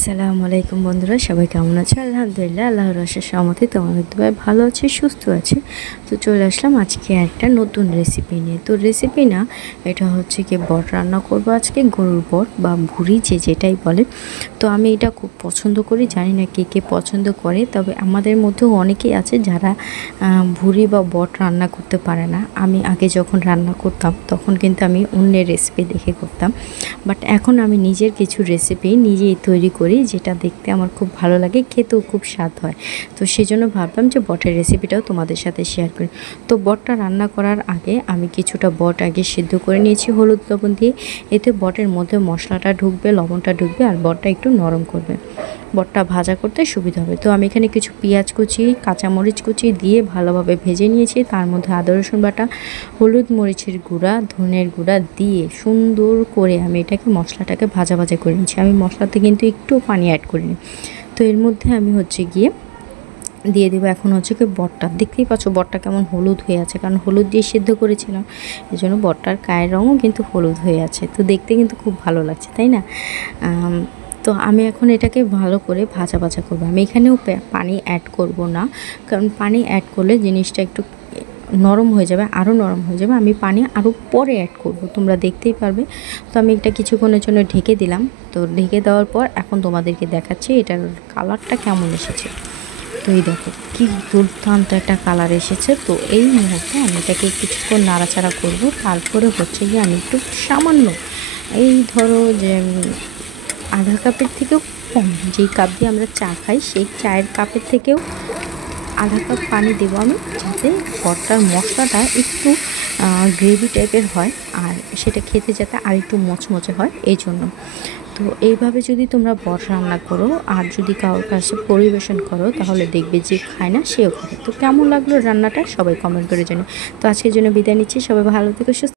আসসালামু আলাইকুম বন্ধুরা, সবাই কেমন আছে? আলহামদুলিল্লাহ, আল্লাহর অশেষ রহমতে তোমাদের দোয়ায় ভালো আছে, সুস্থ আছে। তো চলে আসলাম আজকে একটা নতুন রেসিপি নিয়ে। তো রেসিপি না, এটা হচ্ছে কি বট রান্না করব আজকে, গরুর বট বা ভুঁড়ি যেটাই বলে। তো আমি এটা খুব পছন্দ করি, জানি না কে কে পছন্দ করে, তবে আমাদের মধ্যেও অনেকেই আছে যারা ভুঁড়ি বা বট রান্না করতে পারে না। আমি আগে যখন রান্না করতাম তখন কিন্তু আমি অন্যের রেসিপি দেখে করতাম, বাট এখন আমি নিজের কিছু রেসিপি নিজেই তৈরি করি, যেটা দেখতে আমার খুব ভালো লাগে, খেতেও খুব স্বাদ হয়। তো সেই জন্য ভাবলাম যে বটের রেসিপিটাও তোমাদের সাথে শেয়ার করি। তো বটটা রান্না করার আগে আমি কিছুটা বট আগে সিদ্ধ করে নিয়েছি হলুদ লবণ দিয়ে। এতে বটের মধ্যে মশলাটা ঢুকবে, লবণটা ঢুকবে, আর বটটা একটু নরম করবে, বটটা ভাজা করতে সুবিধা হবে। তো আমি এখানে কিছু পেঁয়াজ কুচি, কাঁচামরিচ কুচি দিয়ে ভালোভাবে ভেজে নিয়েছি। তার মধ্যে আদা রসুন বাটা, হলুদ মরিচের গুঁড়া, ধনের গুঁড়া দিয়ে সুন্দর করে আমি এটাকে মশলাটাকে ভাজা ভাজা করে নিয়েছি। আমি মশলাতে কিন্তু একটু পানি অ্যাড করিনি। তো এর মধ্যে আমি গিয়ে দিয়ে দেবো এখন কি বটটা। দেখতেই পাচ্ছ বটটা কেমন হলুদ হয়ে আছে, কারণ হলুদ দিয়ে সিদ্ধ করেছিলাম, এই জন্য বটটার গায়ের রঙও কিন্তু হলুদ হয়ে আছে। তো দেখতে কিন্তু খুব ভালো লাগছে, তাই না? তো আমি এখন এটাকে ভালো করে ভাজা ভাজা করবো। আমি এখানেও পানি অ্যাড করব না, কারণ পানি অ্যাড করলে জিনিসটা একটু নরম হয়ে যাবে, আরও নরম হয়ে যাবে। আমি পানি আরও পরে অ্যাড করব, তোমরা দেখতেই পারবে। তো আমি এটা কিছুক্ষণের জন্য ঢেকে দিলাম। তো ঢেকে দেওয়ার পর এখন তোমাদেরকে দেখাচ্ছি এটার কালারটা কেমন এসেছে। তো এই দেখো কি দুর্দান্ত একটা কালার এসেছে। তো এই মুহূর্তে আমি এটাকে কিছুক্ষণ নাড়াচাড়া করব। তারপরে গিয়ে আমি একটু সামান্য, এই ধরো যে আধা কাপের থেকেও কম, যেই কাপ দিয়ে আমরা চা খাই সেই চায়ের কাপের থেকেও আধা কাপ পানি দেবো আমি, যাতে বটটার মশলাটা একটু গ্রেভি টাইপের হয়, আর সেটা খেতে যাতে আর একটু মচমচে হয়, এই জন্য। তো এইভাবে যদি তোমরা বট রান্না করো আর যদি কারোর কাছে পরিবেশন করো, তাহলে দেখবে যে খায় না সেও খাবে। তো কেমন লাগলো রান্নাটা সবাই কমেন্ট করে জানো। তো আজকের জন্য বিদায় নিচ্ছি, সবাই ভালো থেকো, সুস্থ।